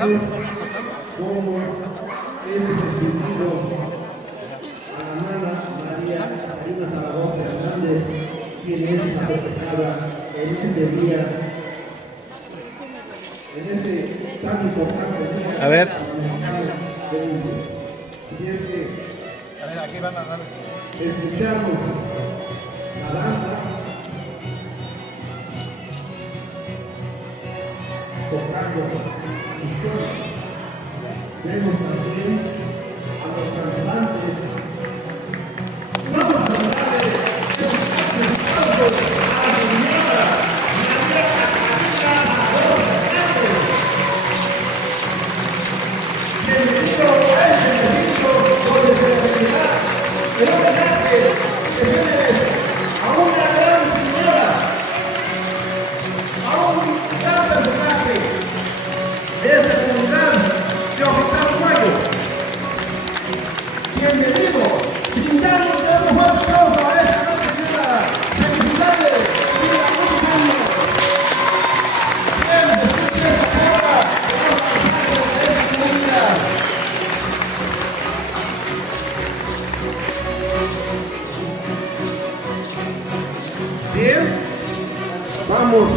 como es distinguido a la hermana María Catarina Zaragoza Hernández, quien es afectada en este día, en este tan importante día. A ver. Y es que A ver, aquí van a dar. escuchamos la danza, tocando historias. Vemos también a los cantantes. Vamos a cantarle los cantos a la señora María Catarina Hernández. Bienvenido a este momento donde se recibirá el homenaje que se debe a una gran señora, a un gran personaje de esta comunidad de Ojital Fuego. Bienvenido, brindamos de un fuerte aplauso a esta gran señora. Felicidades, viva muchos años. Bien, después de esta hora, vamos a hablar de esta comunidad. Bien, vamos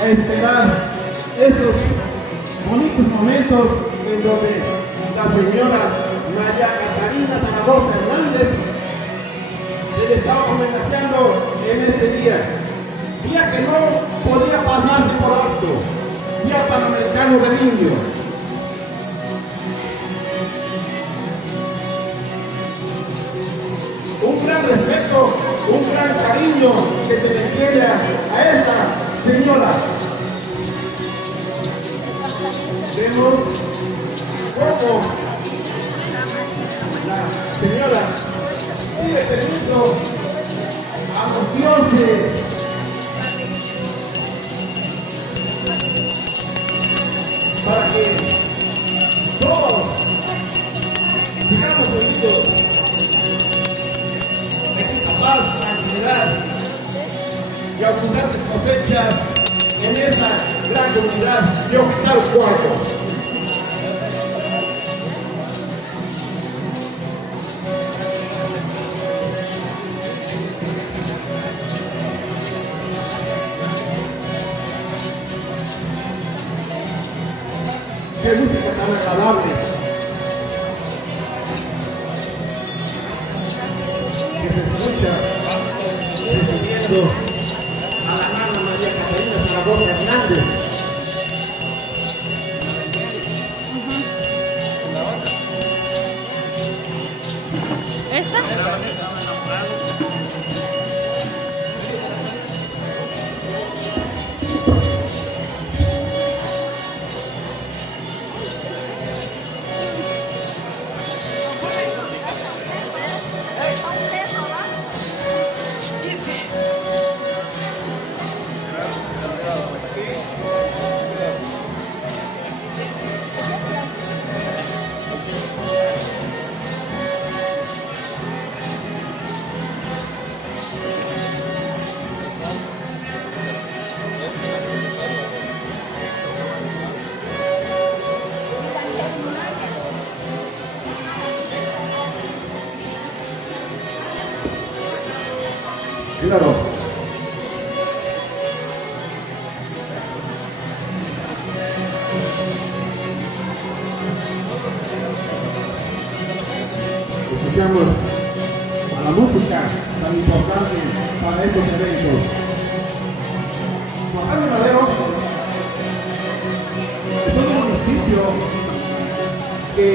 a esperar estos bonitos momentos en donde la señora María Catarina Zaragoza Hernández se le está homenajeando en este día que no podía pasarse por alto, Día Panamericano del Niño. Un gran respeto, un gran cariño que se le quiere a esta señora. Vemos cómo la señora pide permiso a los dioses para que todos sigamos unidos en esta paz, tranquilidad y abundantes cosechas en esa gran comunidad de Ojital Fuego. Qué música tan agradable que se escucha recibiendo a la hermana María Catarina Zaragoza Hernández. ¿Esta? Claro. Escuchamos a la música tan importante para estos eventos. Juan Carlos Madero es un municipio que